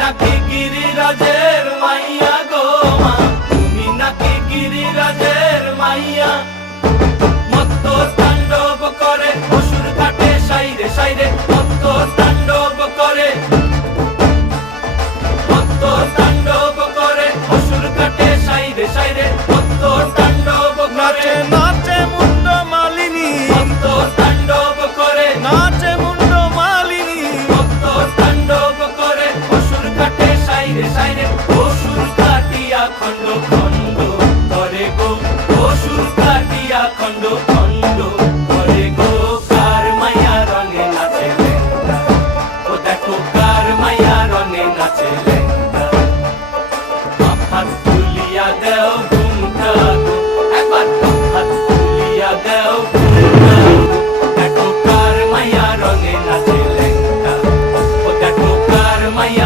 নাকি গিরিরাজের মাইয়া গো মা, তুমি নাকি গিরিরাজের মাইয়া। মত্ত তাণ্ডব করে অসুর ঘাটে সাইরে সাইরে, মত্ত